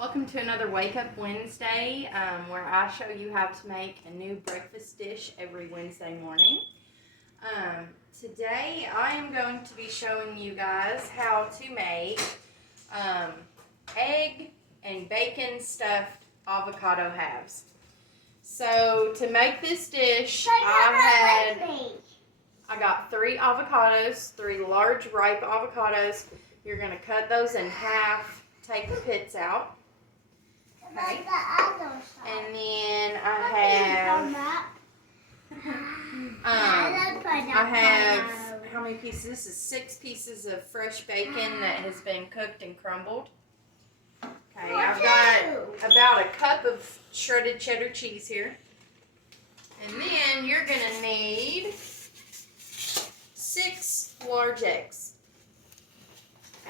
Welcome to another Wake Up Wednesday, where I show you how to make a new breakfast dish every Wednesday morning. Today I am going to be showing you guys how to make egg and bacon stuffed avocado halves. So to make this dish, I got 3 avocados, 3 large ripe avocados. You're going to cut those in half, take the pits out. Okay. And then I have how many pieces? This is 6 pieces of fresh bacon that has been cooked and crumbled. Okay, I've got about a cup of shredded cheddar cheese here. And then you're gonna need 6 large eggs.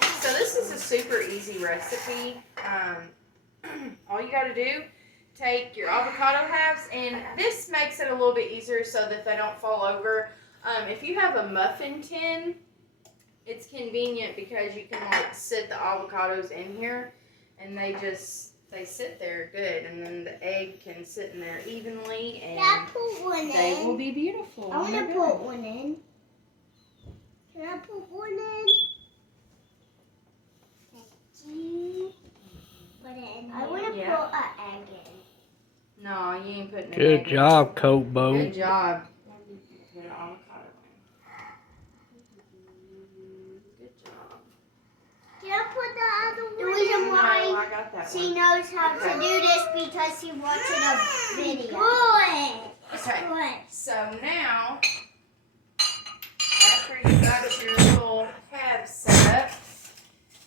So this is a super easy recipe. All you gotta do, take your avocado halves, and this makes it a little bit easier so that they don't fall over. If you have a muffin tin, it's convenient because you can like sit the avocados in here and they sit there good, and then the egg can sit in there evenly and they will be beautiful. I want to put one in. Can I put one in? Thank you. I want to put an egg in. No, you ain't putting an egg Good job, Coke Boat. Good job. Put an avocado in. Good job. Can I put the other one? The reason why I got that she one. knows how to do this because she watched a video. Good. Okay. Good. So now, after you got your little halves set up,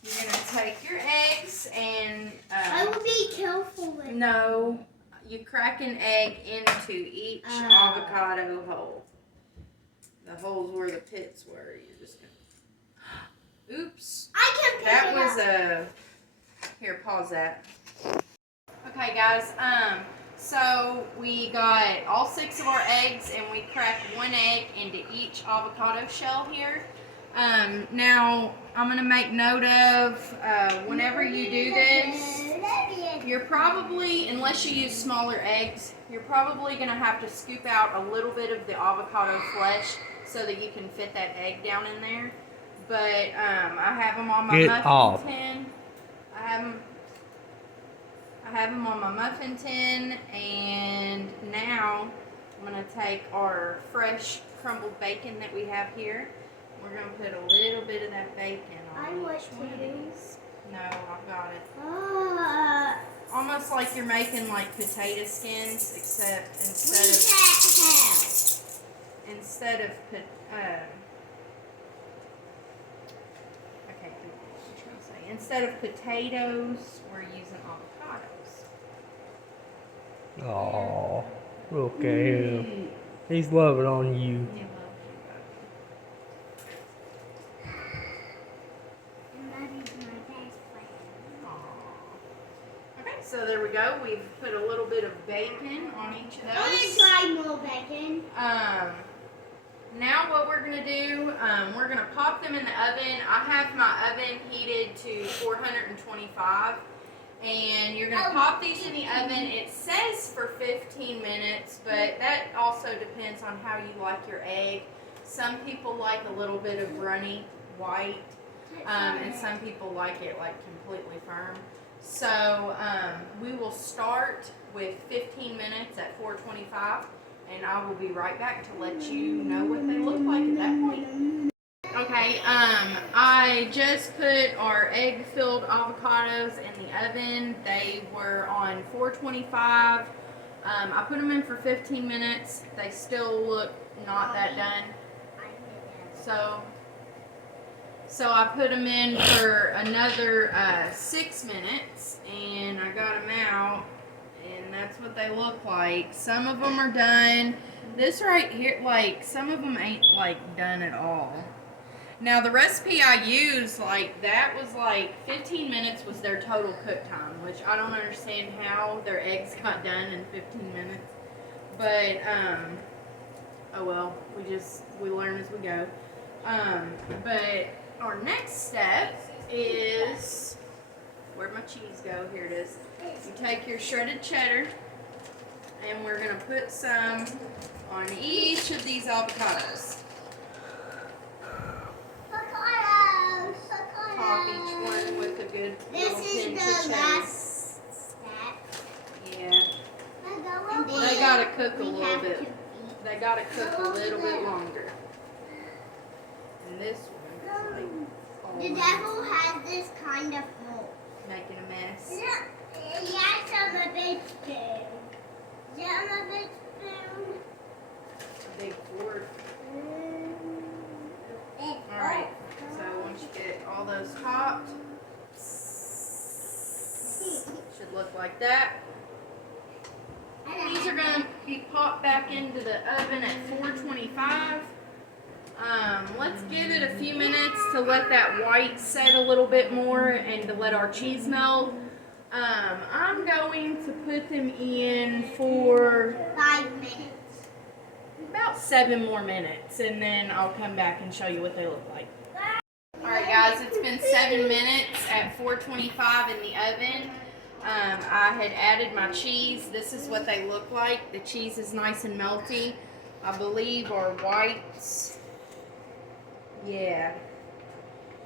you're going to take your eggs and... I will be careful with No, you crack an egg into each avocado hole. The holes where the pits were. You're just going to... Oops. I can pick That it was up. Here, pause that. Okay, guys. So we got all 6 of our eggs, and we cracked 1 egg into each avocado shell here. Now, I'm going to make note of whenever you do this, you're probably, unless you use smaller eggs, you're probably going to have to scoop out a little bit of the avocado flesh so that you can fit that egg down in there. But I have them on my muffin tin. I have them on my muffin tin, and now I'm going to take our fresh crumbled bacon that we have here. We're going to put a little bit of that bacon on. I wish one of these. No, I've got it. Almost like you're making like potato skins, except instead of potatoes, we're using avocados. Aww, look at him. He's loving on you. He loves Okay, so there we go. We've put a little bit of bacon on each of those. I want to try more bacon. Now what we're going to do, we're going to pop them in the oven. I have my oven heated to 425. And you're going to pop these in the oven. It says for 15 minutes, but that also depends on how you like your egg. Some people like a little bit of runny white, and some people like it like completely firm. So we will start with 15 minutes at 425, and I will be right back to let you know what they look like at that point. Okay, I just put our egg-filled avocados in the oven. They were on 425. I put them in for 15 minutes. They still look not that done. So I put them in for another 6 minutes, and I got them out, and that's what they look like. Some of them are done. This right here, like, some of them ain't, like, done at all. Now, the recipe I used, like, that was like 15 minutes was their total cook time, which I don't understand how their eggs got done in 15 minutes. But, oh well, we learn as we go. But our next step is Where'd my cheese go? Here it is. You take your shredded cheddar, and we're gonna put some on each of these avocados. Pop each one with a good little pinch of cheddar. Last step. Yeah. They gotta cook a little bit. They gotta cook a little bit longer. And this one is like The devil has this kind of hole. making a mess. Yes, I'm a big spoon. Yeah, I'm a big spoon. A big fork. Alright, so once you get all those topped, should look like that. These are going to be popped back into the oven at 425. Let's give it a few minutes to let that white set a little bit more and to let our cheese melt. I'm going to put them in for 5 minutes. about 7 more minutes, and then I'll come back and show you what they look like. Alright guys, it's been 7 minutes at 425 in the oven. I had added my cheese. This is what they look like. The cheese is nice and melty. I believe our whites, yeah,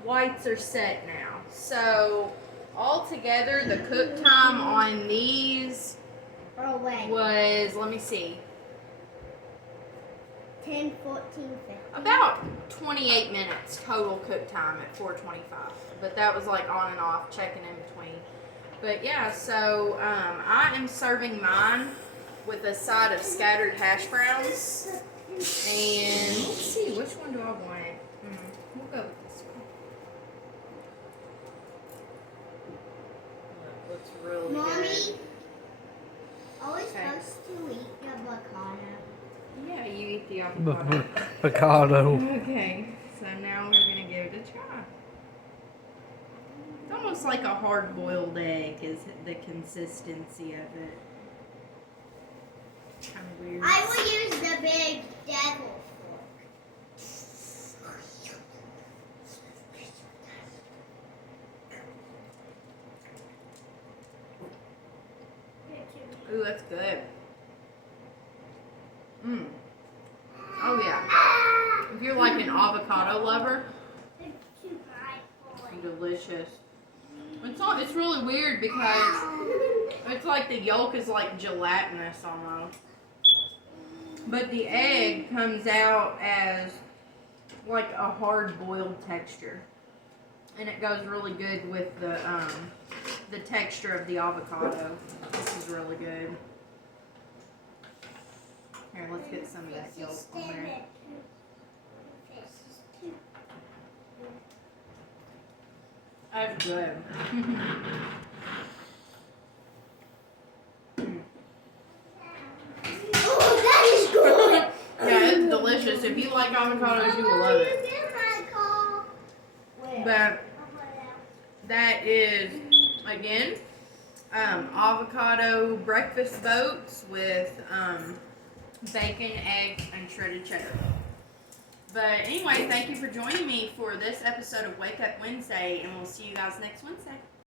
whites are set now. So altogether the cook time on these was, let me see, 10, 14, 15. about 28 minutes total cook time at 425. But that was like on and off, checking in between. But yeah, so I am serving mine with a side of scattered hash browns. And let's see, which one do I want? We'll go with this one. That looks really Mommy, good. are we Okay. supposed to eat the avocado? Yeah, you eat the avocado. Avocado. Okay, so now we're going to give it a try. It's almost like a hard-boiled egg is the consistency of it. Kind of weird. I will use the big devil fork. Ooh, that's good. Oh yeah. If you're like an avocado lover, delicious. It's really weird because it's like the yolk is like gelatinous almost. But the egg comes out as like a hard boiled texture. And it goes really good with the texture of the avocado. This is really good. Here, let's get some of that yolk on there. That's good. Oh, that is good. Yeah, it's delicious. If you like avocados, you will love it. But that is, again, avocado breakfast boats with bacon, egg, and shredded cheddar. But anyway, thank you for joining me for this episode of Wake Up Wednesday, and we'll see you guys next Wednesday.